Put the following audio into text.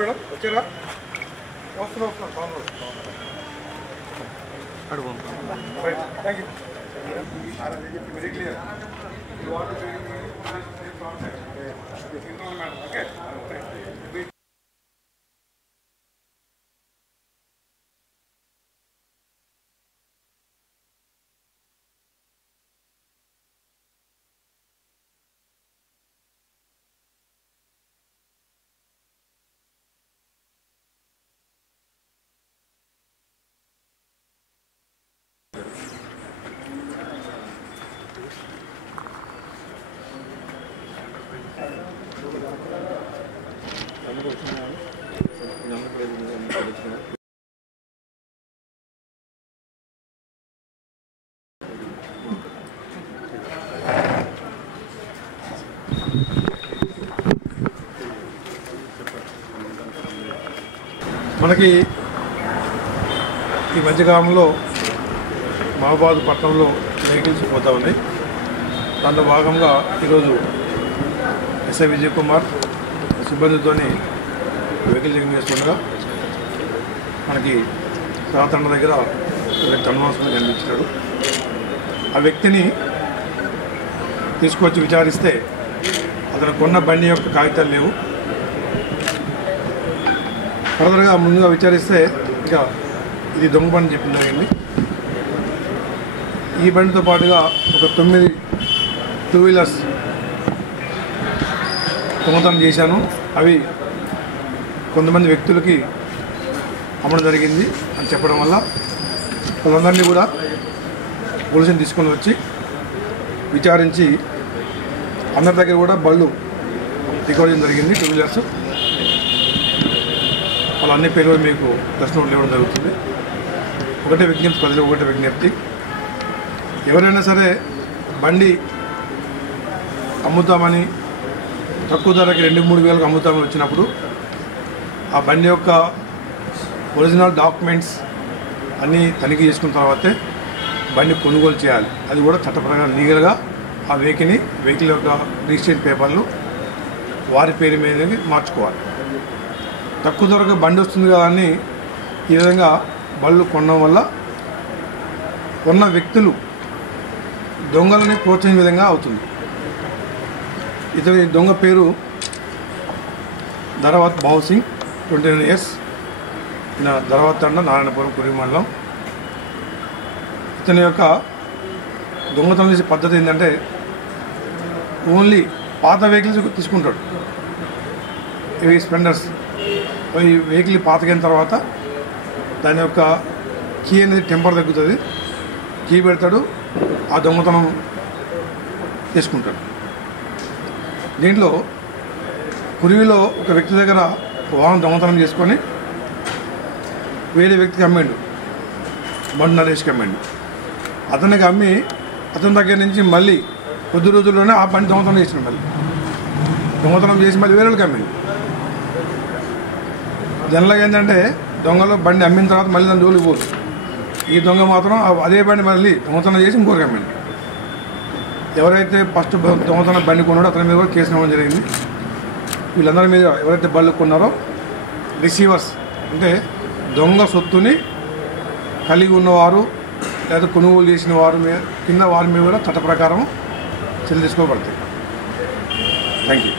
Madam వచ్చారా వస్తున్నాం అడుగు right thank you very clear okay మనకి ఈ మధ్యకాలంలో మహబాద్ పట్టణంలో వెహికల్స్ పోతూ ఉన్నాయి. దాంట్లో భాగంగా ఈరోజు ఎస్ఐ విజయ్ కుమార్ సిబ్బందితో వెహికల్ చెకింగ్ చేస్తుండగా మనకి రాతండ దగ్గర వ్యక్తి అనుమానంగా కనిపించాడు. ఆ వ్యక్తిని తీసుకొచ్చి విచారిస్తే అతను కొన్న బండి యొక్క కాగితాలు లేవు. ఫర్దర్గా ముందుగా విచారిస్తే ఇక ఇది దొంగ బండి చెప్పడం జరిగింది. ఈ బండితో పాటుగా ఒక 9 టూ వీలర్స్ దొంగతనం చేశాను, అవి కొంతమంది వ్యక్తులకి అమ్మడం జరిగింది అని చెప్పడం వల్ల వాళ్ళందరినీ కూడా పోలీసుని తీసుకొని వచ్చి విచారించి అందరి దగ్గర కూడా బళ్ళు రికవర్ చేయడం జరిగింది. టూ వీలర్స్ వాళ్ళ అన్ని పేర్లు మీకు దర్శనం ఇవ్వడం జరుగుతుంది. ఒకటే విజ్ఞప్తి, ప్రజలకు ఒకటే విజ్ఞప్తి, ఎవరైనా సరే బండి అమ్ముతామని తక్కువ ధరకి 2-3 వేలకు అమ్ముతామని వచ్చినప్పుడు ఆ బండి యొక్క ఒరిజినల్ డాక్యుమెంట్స్ అన్నీ తనిఖీ చేసుకున్న తర్వాతే బండి కొనుగోలు చేయాలి. అది కూడా చట్టప్రకారం లీగల్గా ఆ వెహికల్ యొక్క రిజిస్ట్రేషన్ పేపర్లు వారి పేరు మీద మార్చుకోవాలి. తక్కువ ధరకు బండి వస్తుంది కదా అని ఈ విధంగా బళ్ళు కొనడం వల్ల కొన్న వ్యక్తులు దొంగలని ప్రోత్సహించే విధంగా అవుతుంది. ఇతని దొంగ పేరు ధరవత్ బాబు సింగ్, 29 years, ఈయన ధరవత్ తండ, నారాయణపురం, కురి మండలం. ఇతని యొక్క దొంగతనం చేసే పద్ధతి ఏంటంటే ఓన్లీ పాత వెహికల్స్ తీసుకుంటాడు. ఇవి స్పెండర్స్. ఈ వెహికల్ పాతకైన తర్వాత దాని యొక్క కీ అనేది టెంపర్ తగ్గుతుంది, కీ పెడతాడు, ఆ దొంగతనం తీసుకుంటాడు. దీంట్లో కురివిలో ఒక వ్యక్తి దగ్గర వాహనం దొంగతనం చేసుకొని వేరే వ్యక్తికి అమ్మాడు, బండి నరేష్కి అమ్మాడు. అతనికి అమ్మి అతని దగ్గర నుంచి మళ్ళీ కొద్ది రోజుల్లోనే ఆ బండి దొంగతనం చేసినాడు. మళ్ళీ దొంగతనం చేసి మళ్ళీ వేరే వాళ్ళకి అమ్మాడు. జనరల్గా ఏంటంటే దొంగలు బండి అమ్మిన తర్వాత మళ్ళీ దాని జోలికి పోదు. ఈ దొంగ మాత్రం అదే బండి మళ్ళీ దొంగతనం చేసి ఇంకోరికి అమ్మింది. ఎవరైతే ఫస్ట్ దొంగతనం బండి కొన్నాడో అతని మీద కూడా కేసు నమోదు జరిగింది. వీళ్ళందరి మీద ఎవరైతే బళ్ళు కొన్నారో రిసీవర్స్ అంటే దొంగ సొత్తుని కలిగి ఉన్నవారు లేదా కొనుగోలు చేసిన వారి మీద కింద వారి మీద కూడా చట్ట ప్రకారం చర్యలు తీసుకోబడతాయి. Thank you.